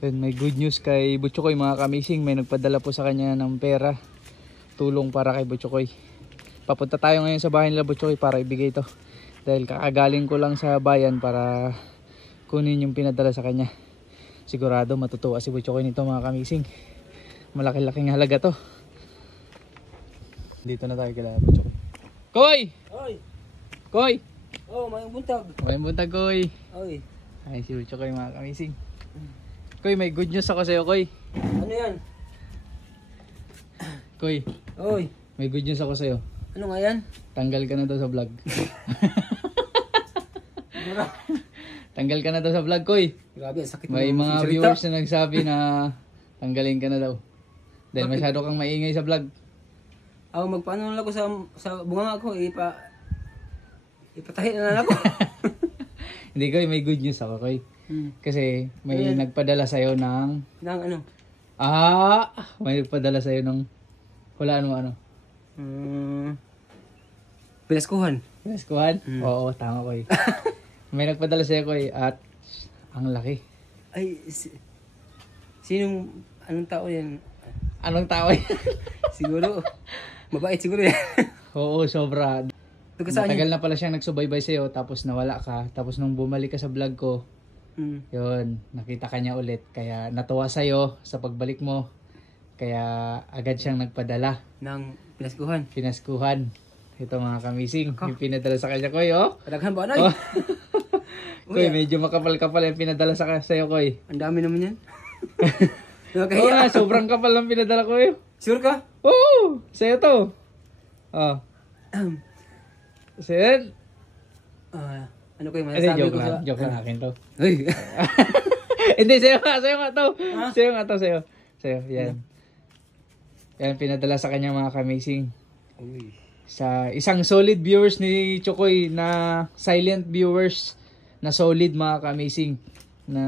Then may good news kay Butchokoy mga kamising. May nagpadala po sa kanya ng pera. Tulong para kay Butchokoy. Papunta tayo ngayon sa bahay nila Butchokoy para ibigay ito. Dahil kakagaling ko lang sa bayan para kunin yung pinadala sa kanya. Sigurado matutuwa si Butchokoy nito mga kamising. Malaki-laking halaga to. Dito na tayo kila Butchokoy. Koy! Oy! Koy! Oh, mayang buntag. Mayang buntag Koy. Oy. Ay si Butchokoy mga kamising. Koy, may good news ako sa'yo, Koy. Ano yan? Koy, Oy. may good news ako sa'yo. Ano nga yan? Tanggal ka na daw sa vlog. Tanggal ka na daw sa vlog, Koy. Grabe, ang sakit May ng mga salita. viewers na nagsabi na tanggalin ka na daw. Dahil Bakit? masyado kang maingay sa vlog. Magpaano lang ako sa bunga ko, ipatahi na lang ako. Hindi, Koy, may good news ako, Koy. Kasi may Ayan. nagpadala sa'yo ng... Nang ano? May nagpadala sa'yo ng... Hulaan mo ano? Pinaskuhan. Pinaskuhan? Oo, tama, Koy. May nagpadala sa'yo, Koy, at ang laki. Ay, anong tao yan? Anong tao yan? Siguro, mabait siguro yan. Oo, sobra. Taga saan Matagal na pala siyang nagsubaybay sa'yo, tapos nawala ka. Tapos nung bumalik ka sa vlog ko, yun, nakita ka niya ulit. Kaya natuwa sa'yo sa pagbalik mo. Kaya agad siyang nagpadala. Nang pinaskuhan. Pinaskuhan. Ito mga kamising. Yung pinadala sa kanya, Koy, oh. Kadaghan ba, Anoy? Oh. Koy, medyo makapal-kapal yung pinadala sa'yo, Koy. Ang dami naman yan. Oo Nakakahiya. nga, sobrang kapal ng pinadala ko, eh. Sure ka? Oo, sa'yo to. Oh. Sa'yo. Ano kayo Hindi, masasabi joke ko lang. Joke lang akin to. Uy. Hindi, sa'yo nga to. Sa'yo nga to, sa'yo. Yan. Yan, pinadala sa kanya mga kamising. Uy. Sa isang solid viewers ni Chokoy na silent viewers na solid mga kamising. Na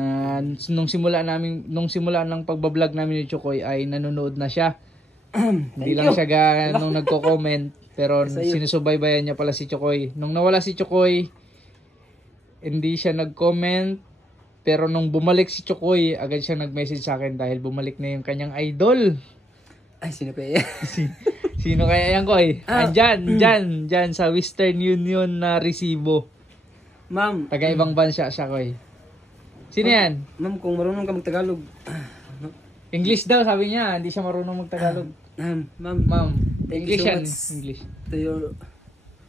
nung simula ng pagbablog namin ni Chokoy ay nanonood na siya. Hindi lang siya nung nagko-comment. Pero sinusubaybayan niya pala si Chokoy. Nung nawala si Chokoy, hindi siya nag-comment. Pero nung bumalik si Chokoy, agad siya nag-message sa akin dahil bumalik na yung kanyang idol. Ay, sino kaya? Sino kaya yan, Koy? Dyan sa Western Union na resibo. Ma'am. Taga ibang bansa siya, Koy. Sino yan? Ma'am, kung marunong ka mag-Tagalog. English daw, sabi niya. Hindi siya marunong mag-Tagalog. Ma'am. Thank English you so yan. much. English. To your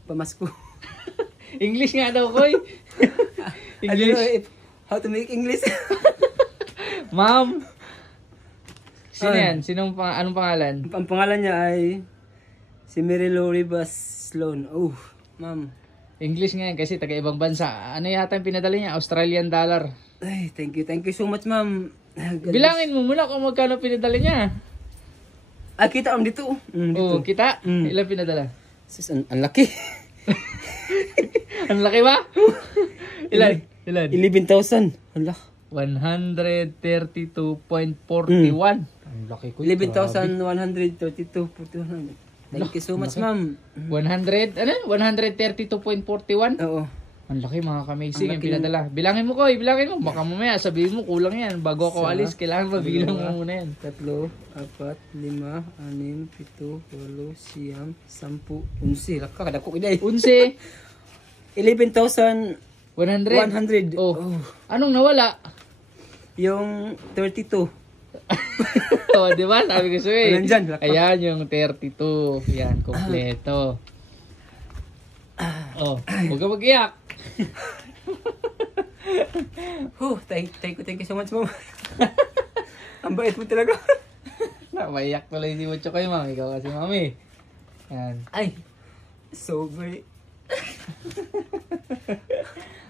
pamasko. English nga daw, Koy. I don't know how to make English. Ma'am. Sino yan? Anong pangalan? Ang pangalan niya ay si Mirilo Rivas Sloan. Oh, ma'am. English nga yan kasi taga ibang bansa. Ano yata yung pinadala niya? Australian dollar. Ay, thank you so much, ma'am. Bilangin mo muna kung magkano pinadala niya. Kita dito. Dito. Oo, kita? Ilan pinadala? Sis, ang laki. Ang laki ba? Ilan? 11,000. Hala. 132.41. Ang laki ko. 11,132.41. Thank you so much, ma'am. 132.41? Oo. Ang laki mga kamazing Ang yung laki pinadala. Bilangin mo, Koy. Bilangin mo. Baka mamaya sabihin mo kulang yan. Bago ako alis, kailangan mabilang mo muna yan. 3, 4, 5, 6, 7, 8, 9, 10, 11. Laka, kadako kiday. 11. 11,100. 100. Oh. Anong nawala? Yung 32. Oh, di ba? Sabi ko sa'yo eh. Nandyan, lakpak. Ayan yung 32. Yan, kompleto. Oh, huwag ka mag-iyak. Thank you so much, ma'am. Ang bait mo talaga. Maiyak tuloy si Mucho kayo, ma'am. Ikaw kasi, mami. Yan. Ay, so very...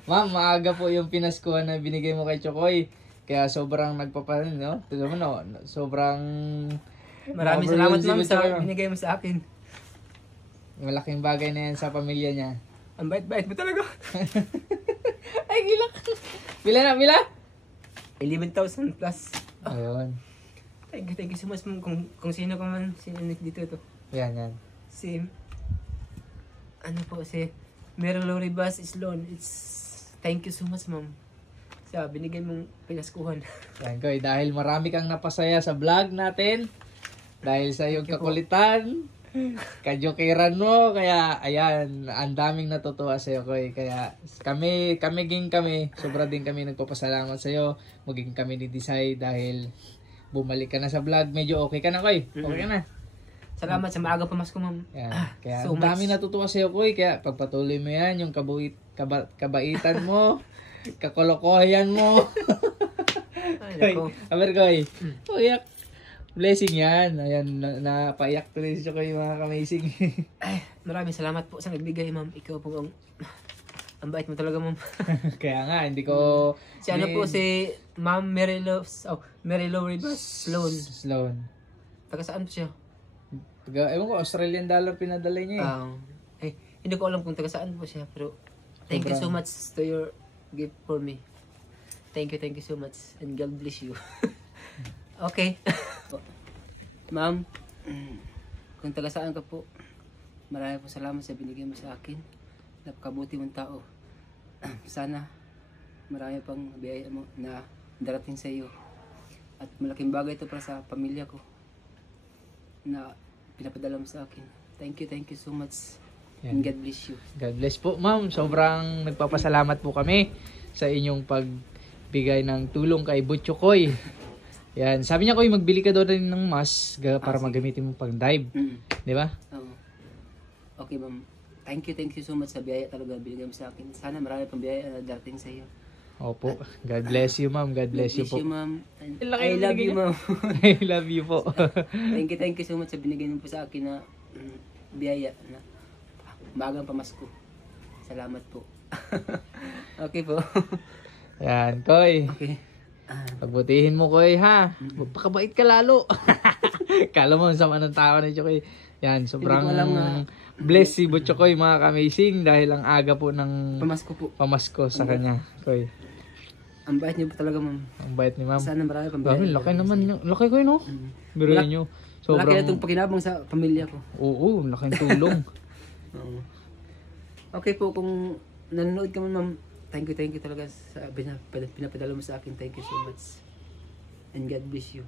Ma'am, maaga po yung pinaskuhan na binigay mo kay Chokoy. Kaya sobrang nagpapanin, no? Tignan mo, no? Sobrang... Maraming salamat, ma'am, sa binigay mo sa akin. Malaking bagay na yan sa pamilya niya. Ang bait-bait mo talaga. Ay, gila. Bila? 11,000 plus. Ayun. Thank you so much, ma'am. Kung sino ka man, sino dito ito. Yan. Si Mirilo Rivas Sloan. Thank you so much, ma'am. sa binigay mong pinaskuhan. Yan, Koy. Dahil marami kang napasaya sa vlog natin. Dahil sa iyong kakulitan. Kajokiran mo. Kaya, ayan. Ang daming natutuwa sa'yo, Koy. Kaya, kami, sobra din kami nagpapasalamat sa'yo. Maging kami ni Desai dahil bumalik ka na sa vlog. Medyo okay ka na, Koy. Okay ka na. Salamat sa maaga pamasko, ma'am. Yan. Kaya, So ang dami natutuwa sa'yo, Koy. Kaya, pagpatuloy mo yan, yung kabaitan mo. Kakolokohan mo. Ay, Koy, nako. aber Koy. Uyak. Blessing yan. Ayan, napaiyak ko rin siya Koy, mga kamazing. Ay, maraming salamat po sa nagbigay, ma'am. Ikaw po ang bait mo talaga, ma'am. Kaya nga, hindi ko... Si ano po, si Ma'am Mary Lou Rivas Sloan. Sloan. Taga saan po siya? Ewan ko, Australian dollar pinadala niya eh. Hindi ko alam kung taga saan po siya, pero thank you so much to your gift for me. Thank you so much, and God bless you. Okay. Ma'am, kung taga saan ka po, marami po salamat sa binigay mo sa akin. Napakabuti mong tao. Sana marami pang biyaya mo na darating sa iyo. At malaking bagay ito para sa pamilya ko na pinapadala mo sa akin. Thank you so much. And God bless you. God bless po, ma'am. Sobrang nagpapasalamat po kami sa inyong pagbigay ng tulong kay Butcho Koy. Yan. Sabi niya, Koy, magbili ka daw rin ng mask para magamitin mo pang dive. Di ba? Oo. Okay, ma'am. Thank you so much sa biyaya talaga binigay mo sa akin. Sana marami pang biyaya na darating sa iyo. Opo. God bless you, ma'am. God bless you po. ma'am. And Laki I ng love binigay you, niya. ma'am. I love you po. Thank you so much sa binigay mo po sa akin na biyaya na magang pamasko. Salamat po. Okay po. Yan, Koy. Okay. Pagbutihin mo, Koy, ha? Magpakabait ka lalo. Kala mo, sama ng tao na Chokoy. Yan, sobrang Hindi ko alam nga. bless si Butcho Koy, mga kamazing, dahil ang aga po ng Pamasko po. pamasko sa kanya, Koy. Ang bait niyo po talaga, ma'am. Ang bait ni ma'am. Sana marami pang Grabe, biyaya. laki naman. Laki Koy, no? Biruin nyo. Malaki na itong pakinabang sa pamilya ko. Oo, laking tulong. Oo. Okay po, kung nanonood ka man, ma'am, thank you talaga sa pinapadala mo sa akin. Thank you so much. And God bless you.